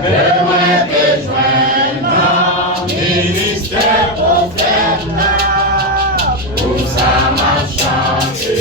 Que moi besoin dans ministère prophète là, pour ça m'a chanté.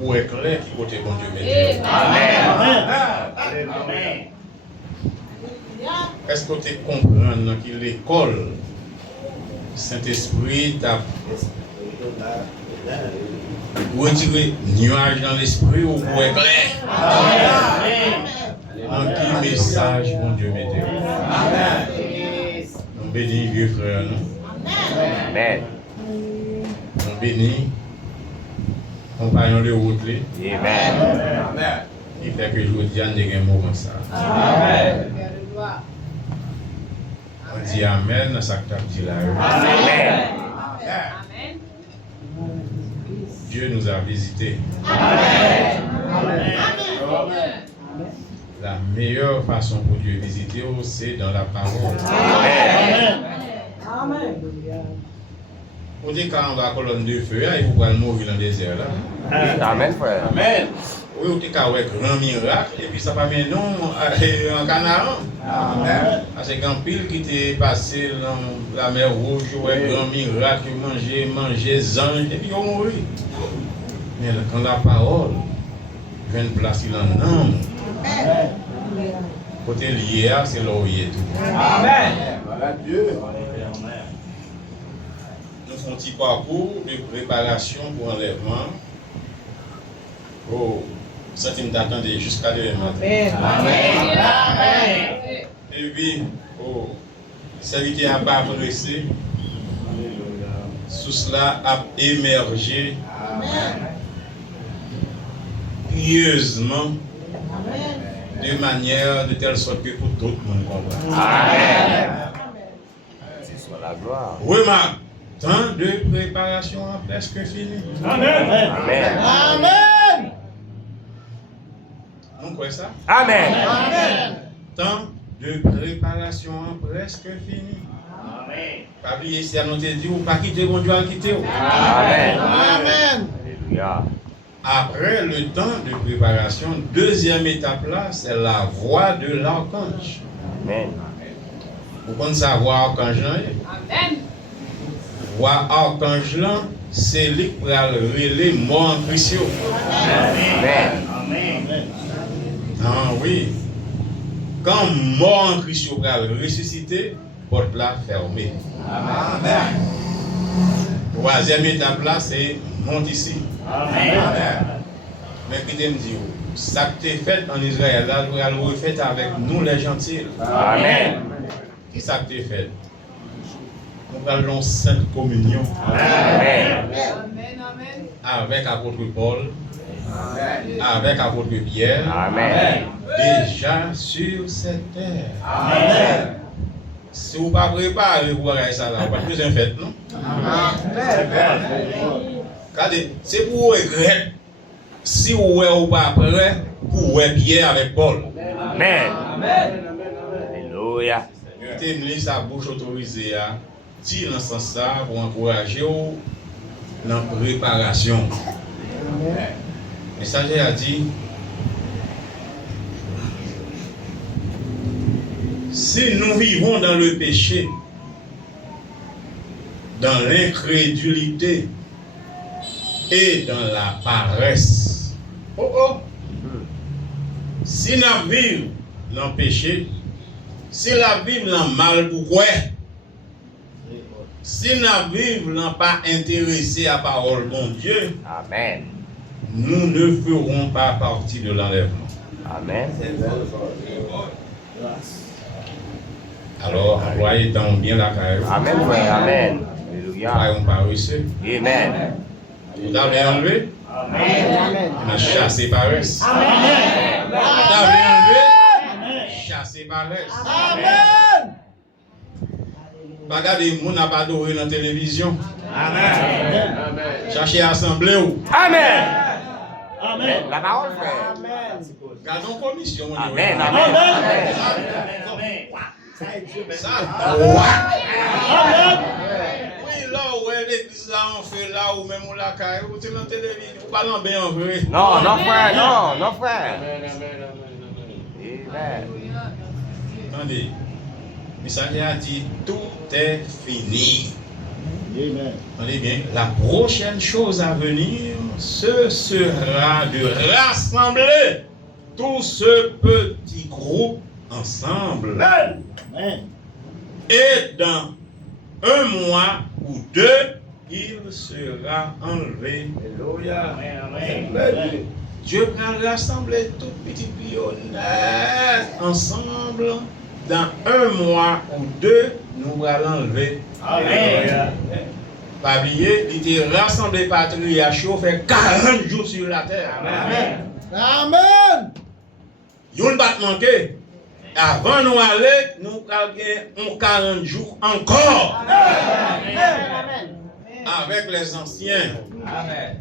Ou est clair qui côté bon Dieu met. Amen. Est-ce que tu comprends que l'école Saint-Esprit t'a retiré nuage dans l'esprit ou est clair? En qui message bon Dieu met. Nous bénis vieux frère. Amen. Nous bénis compagnon de route. Amen. Il fait que je vous dis un mot comme ça. Amen. On dit Amen dans sa dit là. Amen. Dieu nous a visités. Amen. La meilleure façon pour Dieu visiter, c'est dans la parole. Amen. Amen. On dit quand on va à la colonne de feu, il faut pas mourir dans le désert là. Amen, frère. Amen. Oui, on dit qu'il y a un grand miracle, et puis ça va bien non en Canaan. Amen. Parce que quand pile qui était passé dans la mer Rouge, il y a un grand miracle, manger, anges, et puis ils ont mouru. Mais quand la parole vient de placer dans l'âme, côté lié, c'est là où il est tout. Amen. Voilà Dieu. Un petit parcours de préparation pour enlèvement. Oh, ça tu m'attendais jusqu'à demain matin. Amen. Amen. Et puis, oh, serviteur n'a pas progressé. Sous cela a émergé pieusement de manière de telle sorte que pour tout le monde comprend. Amen. C'est soit la gloire. Remarque. Temps de préparation a presque fini. Amen. Amen. Amen. Vous croyez ça? Amen. Amen. Temps de préparation a presque fini. Amen. Pas oublier si on te dit ou pas quitter mon Dieu à quitter. Amen. Amen. Alléluia. Après le temps de préparation, deuxième étape là, c'est la voix de l'archange. Amen. Vous connaissez la voix archange? Amen. Voix archange là, c'est lui qui va relayer mort en Christ. Amen. Amen. Ah oui. Quand mort en Christ va ressusciter, porte là fermée. Amen. Troisième étape là, c'est monte ici. Amen. Mais qui me dit, ça que tu fait en Israël, là, tu vas le refaire avec nous les gentils. Amen. Qui ça que tu fait? Nous allons sainte communion. Amen. Avec l'apôtre Paul. Amen. Avec l'apôtre Pierre. Amen. Déjà sur cette terre. Amen. Si vous ne pas préparé pour faire ça, vous pas plus en fait, non? Amen. C'est pour regretter si vous n'êtes pas prêt pour Pierre avec Paul. Amen. Alléluia. Mettez sa bouche autorisée à dire dans ce sens pour encourager dans la réparation. Le messager a dit, si nous vivons dans le péché, dans l'incrédulité et dans la paresse, si nous vivons dans le péché, si nous vivons dans le mal, pourquoi? Si nous vivons dans pas intéressé à la parole de Dieu, Amen. nous ne ferons pas partie de l'enlèvement. Amen. Alors, employez tant bien la carrière. Amen, frère. Amen. Alléluia. Voyons pas réussir. Amen. Vous avez enlevé? Amen. On a chassé paresse. Amen. Vous avez enlevé? Chassé paresse. Amen. Regardez, les gens n'ont pas adoré dans la télévision. Amen. Cherchez à assembler ou. Amen. Amen. La parole, frère. Gardons commission. Amen. Amen. Ça. Amen. Oui, là où l'église là, on fait là où même on la caille, vous êtes dans la télévision, vous parlez bien en vrai. Non, non, frère. Non, non, frère. Amen. Attendez, le messager a dit tout est fini. Amen. Attendez bien, la prochaine chose à venir, ce sera de rassembler tout ce petit groupe ensemble. Amen. Et dans un mois ou deux, il sera enlevé. Alléluia. Amen. Dieu va rassembler tout petit pionnier ensemble. Dans un mois ou deux, nous allons l'enlever. Amen. Pas oublier, il était rassemblé patriarche, fait 40 jours sur la terre. Amen. Amen. Ils ne pas manquer. Avant nous aller, nous avons 40 jours encore. Amen. Avec les anciens. Amen.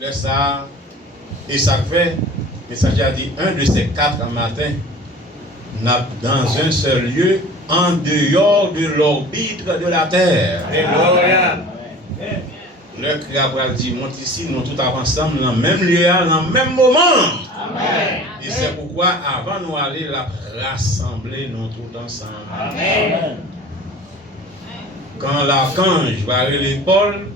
Les ça. Et ça fait, le messager a dit, un de ces 4 matin, dans un seul lieu, en dehors de l'orbite de la terre. Alléluia. Le Créateur a dit, monte ici, nous tous ensemble, dans le même lieu, dans le même moment. Amen. Et c'est pourquoi, avant nous aller la rassembler, nous tous ensemble. Amen. Quand l'archange va arriver Paul,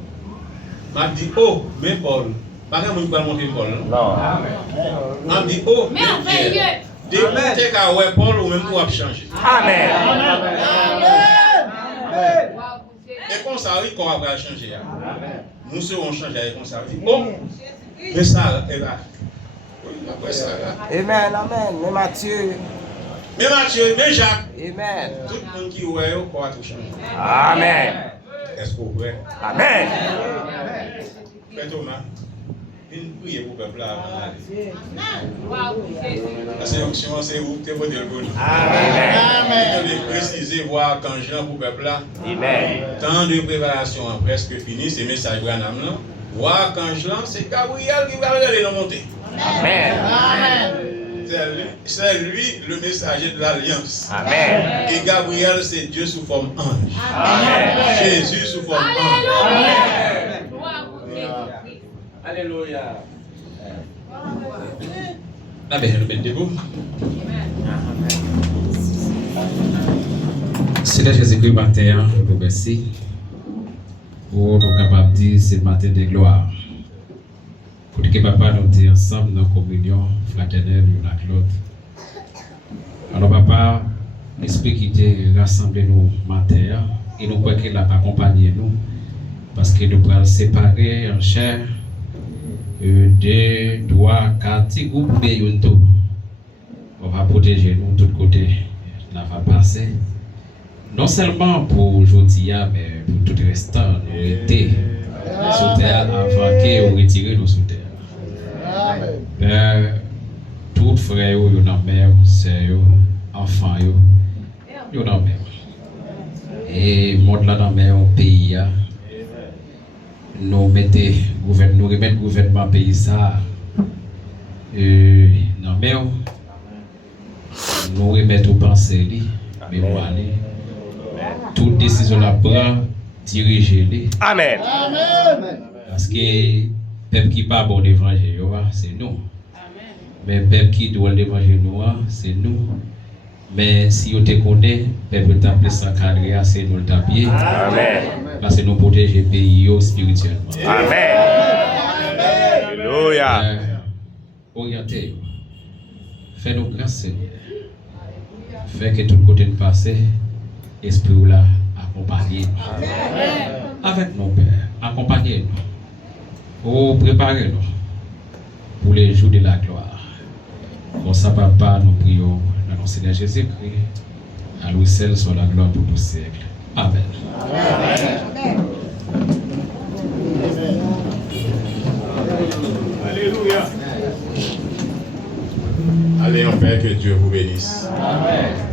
m'a dit, oh, mais Paul, pas que nous pouvons monter Paul. Non. M'a dit, oh, mais Merveilleux. dès que tu as ouais Paul, ou même pour changer. Amen. Amen. Et comme ça, oui, qu'on va changer. Nous serons changés comme ça. Oh, mais ça, et là. Oui, après ça, là. Amen. Amen. Mais Matthieu. Mais Mathieu, mais Jacques, Amen. tout le monde qui ouais, on va tout changer. Amen. Est-ce que vous pouvez? Amen. Frère Thomas, une prière pour le peuple là avant d'aller. Parce que si on sait où, tu es pour dire le bon. Amen. Je vais préciser, voir quand Jean pour le peuple là. Amen. Temps de préparation est presque fini, c'est message Branham là. Voir quand Jean, c'est Gabriel qui va regarder dans monter. Amen. C'est lui le messager de l'alliance. Amen. Et Gabriel, c'est Dieu sous forme ange. Amen. Jésus sous forme ange. Alléluia. La belle debout. Seigneur Jésus-Christ, matin, je vous remercie pour nous capables de dire c'est le matin de gloire. Pour que papa nous dire ensemble dans la communion fraternelle l'une avec l'autre. Alors papa, l'esprit qui t'a rassemblé nous matin, et nous croyons qu'il n'a pas accompagné nous, parce que nous pouvons séparer en chair 2, 3, 4 groupes de Yunto. On va protéger nous de tous côtés. On va passer. Non seulement pour aujourd'hui, mais pour tout le restant, nous étions sous terre avant que nous retirions nous sous terre. Père, tous frères, ils ont mère, sœurs, enfants, ils ont mère. Et le monde là dans le pays, nous remettons le gouvernement pays ça dans le mer. Nous remettons aux pensées, mais nous allons. Toute décision la prendre, diriger-les. Amen. Amen. que peuple qui pas bon l'évangile, c'est nous. Mais peuple qui doit l'évangile noir, c'est nous. Mais si on te connaît, peuple t'appeler sans carrière, c'est nous le tapier. Amen. Parce que nous protéger le pays spirituellement. Amen. Alléluia. Orientez. Fais-nous grâce, Seigneur. Fais que tout côté de passé, esprit là, accompagnez-nous. Avec nos pères, accompagnez-nous. Oh, préparez-nous pour les jours de la gloire. Comme ça, papa, nous prions dans le Seigneur Jésus-Christ. À lui seul soit la gloire pour tous siècles. Amen. Alléluia. Allez, on Père, que Dieu vous bénisse. Amen.